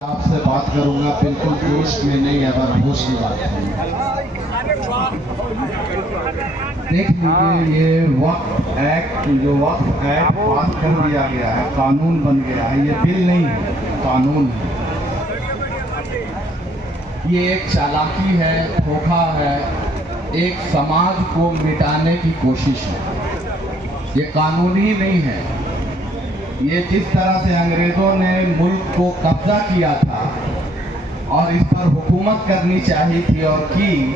आपसे बात करूंगा बिल्कुल जोश में नहीं, अगर होश की बात करूंगा। देख लीजिए, ये वक्फ एक्ट पास कर दिया गया है, कानून बन गया है। ये बिल नहीं है, कानून है। ये एक चालाकी है, धोखा है, एक समाज को मिटाने की कोशिश है। ये कानूनी नहीं है। ये जिस तरह से अंग्रेजों ने मुल्क को कब्जा किया था और इस पर हुकूमत करनी चाहिए थी और की,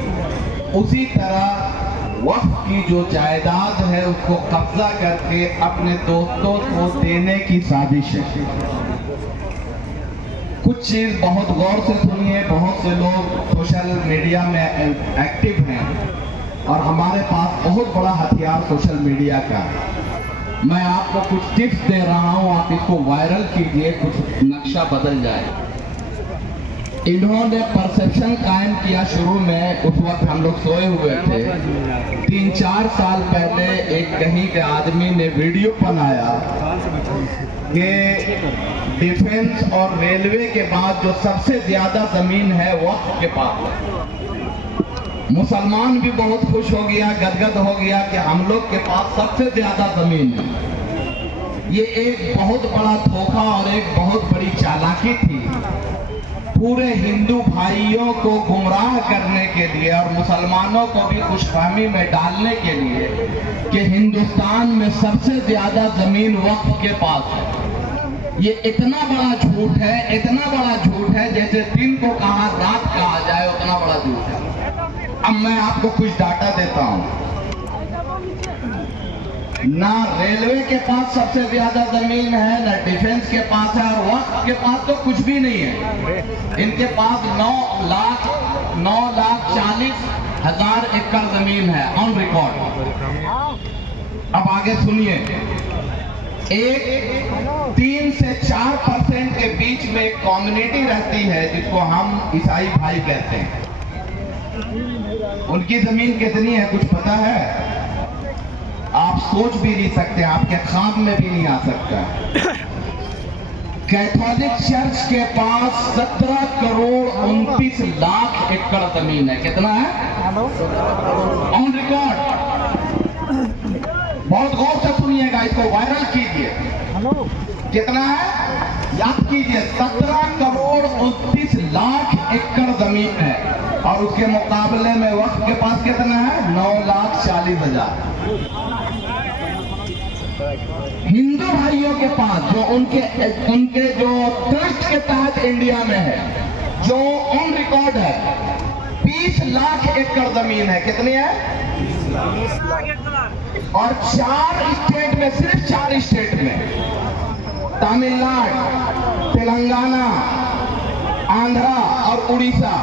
उसी तरह वक्फ की जो जायदाद है उसको कब्जा करके अपने दोस्तों को देने की साजिश है। कुछ चीज बहुत गौर से सुनिए। बहुत से लोग सोशल मीडिया में एक्टिव हैं और हमारे पास बहुत बड़ा हथियार सोशल मीडिया का है। मैं आपको कुछ टिप्स दे रहा हूं, आप इसको वायरल कीजिए, कुछ नक्शा बदल जाए। इन्होंने परसेप्शन कायम किया शुरू में, उस वक्त हम लोग सोए हुए थे। 3-4 साल पहले एक कहीं के आदमी ने वीडियो बनाया कि डिफेंस और रेलवे के बाद जो सबसे ज्यादा जमीन है वक्फ के पास है। मुसलमान भी बहुत खुश हो गया, गदगद हो गया कि हम लोग के पास सबसे ज्यादा जमीन है। ये एक बहुत बड़ा धोखा और एक बहुत बड़ी चालाकी थी, पूरे हिंदू भाइयों को गुमराह करने के लिए और मुसलमानों को भी खुशफहमी में डालने के लिए कि हिंदुस्तान में सबसे ज्यादा जमीन वक्फ के पास है। ये इतना बड़ा झूठ है, इतना बड़ा झूठ है, जैसे दिन को कहा रात कहा जाए, उतना बड़ा झूठ है। अब मैं आपको कुछ डाटा देता हूं। ना रेलवे के पास सबसे ज्यादा जमीन है, ना डिफेंस के पास है, और वक्फ के पास तो कुछ भी नहीं है। इनके पास 9,40,000 एकड़ जमीन है ऑन रिकॉर्ड। अब आगे सुनिए। 3 से 4% के बीच में एक कम्युनिटी रहती है जिसको हम ईसाई भाई कहते हैं। उनकी जमीन कितनी है कुछ पता है? आप सोच भी नहीं सकते, आपके ख्वाब में भी नहीं आ सकता। कैथोलिक चर्च के पास 17 करोड़ 29 लाख एकड़ जमीन है। कितना है ऑन रिकॉर्ड? बहुत गौर से सुनिएगा, इसको वायरल कीजिए। कितना है याद कीजिए, 17 करोड़ 29 लाख एकड़ जमीन है, और उसके मुकाबले में वक्त के पास कितना है? 9,40,000। हिंदू भाइयों के पास जो उनके जो ट्रस्ट के तहत इंडिया में है, जो ऑन रिकॉर्ड है, 20 लाख एकड़ जमीन है। कितनी है? 20 लाख। और 4 स्टेट में, सिर्फ 4 स्टेट में, तमिलनाडु, तेलंगाना, आंध्रा और उड़ीसा,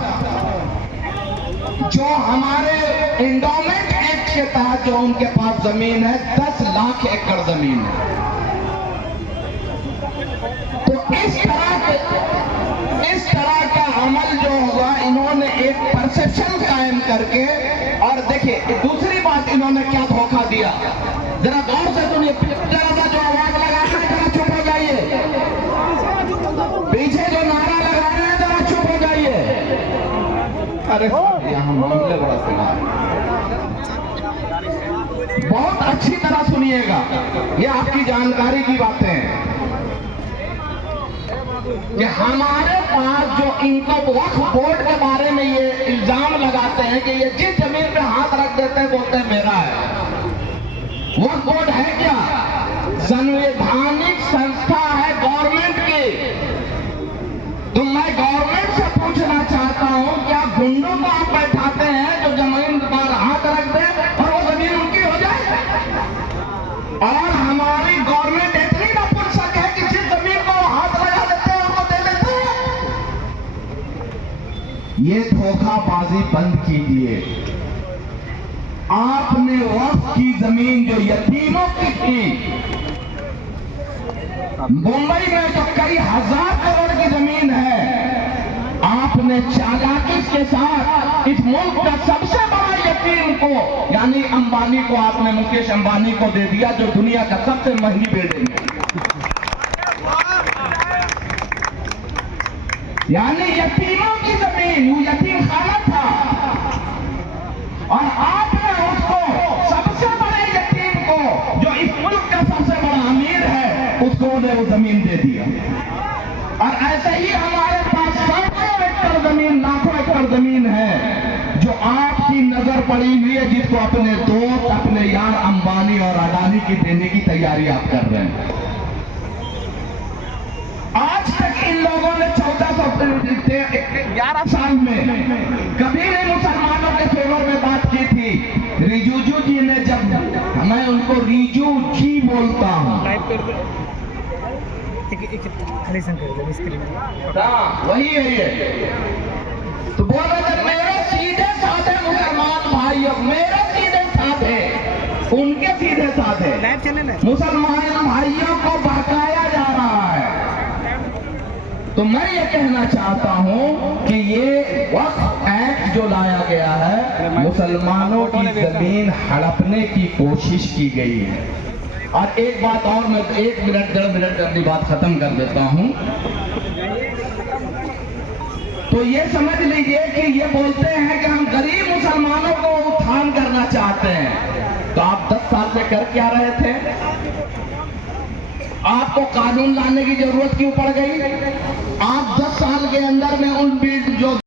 जो हमारे एंडोमेंट एक्ट के तहत जो उनके पास जमीन है, 10 लाख एकड़ जमीन है। तो इस तरह का अमल जो हुआ, इन्होंने एक परसेप्शन कायम करके, और देखिए दूसरी बात इन्होंने क्या धोखा दिया, जरा गौर से सुनिए। जरा सा जो आवाज लगा रहे हैं जरा चुप हो जाइए, पीछे जो नारा लगा रहे हैं जरा चुप हो जाइए। अरे यहाँ मामले बड़ा सुना, बहुत अच्छी तरह सुनिएगा, ये आपकी जानकारी की बातें हैं कि हमारे पास जो इनको वक्फ बोर्ड के बारे में ये इल्जाम लगाते हैं कि ये जिस जमीन पे हाथ रख देते हैं बोलते हैं मेरा है। वक्फ बोर्ड है क्या? संवैधानिक संस्था है गवर्नमेंट की। तो मैं गवर्नमेंट से पूछना चाहता हूं, क्या गुंडों को आप बैठाते हैं जो जमीन पर हाथ रख दे और वो जमीन उनकी हो जाए? और हमारी गवर्नमेंट इतनी नपुंसक है कि जिस जमीन को हाथ लगा देते हैं उनको दे देते हैं। ये धोखाबाजी बंद कीजिए। आपने वक्फ की जमीन जो यतीमों की थी, मुंबई में तो कई हजार करोड़ की जमीन है, आपने चालाकी के साथ इस मुल्क का सबसे बड़ा यतीम को, यानी अंबानी को, आपने मुकेश अंबानी को दे दिया, जो दुनिया का सबसे महंगी बिल्डिंग है। यानी यतीमों की जमीन, वो यतीम खाना था और आपने उसको सबसे बड़े यतीम को, जो इस मुल्क का सबसे बड़ा अमीर है, उसको उन्हें वो जमीन दे दिया। और ऐसे ही हमारे पास सैकड़ों एकड़ जमीन, लाखों एकड़ जमीन है जो आपकी नजर पड़ी हुई है, जिसको अपने दोस्त, अपने यार अंबानी और अडानी की देने की तैयारी आप कर रहे हैं। आज तक इन लोगों ने 11 साल में कभी नहीं मुसलमानों के फेवर में बात की थी। रिजिजू जी ने, जब मैं उनको रिजू जी बोलता हूँ, वही है ये, तो बोल रहे थे मेरे सीधे साधे मुसलमान भाइयों, मेरे सीधे साधे, उनके सीधे साधे मुसलमान भाइयों को बहकाया जा रहा है। तो मैं ये कहना चाहता हूं कि ये वक्फ एक्ट जो लाया गया है, मुसलमानों की जमीन हड़पने की कोशिश की गई है। और एक बात और, मैं 1 मिनट 1.5 मिनट अपनी बात खत्म कर देता हूं। तो ये समझ लीजिए कि ये बोलते हैं कि हम गरीब मुसलमानों को उत्थान करना चाहते हैं। तो आप 10 साल में कर क्या रहे थे? आपको कानून लाने की जरूरत क्यों पड़ गई? आप 10 साल के अंदर में उन बिल जो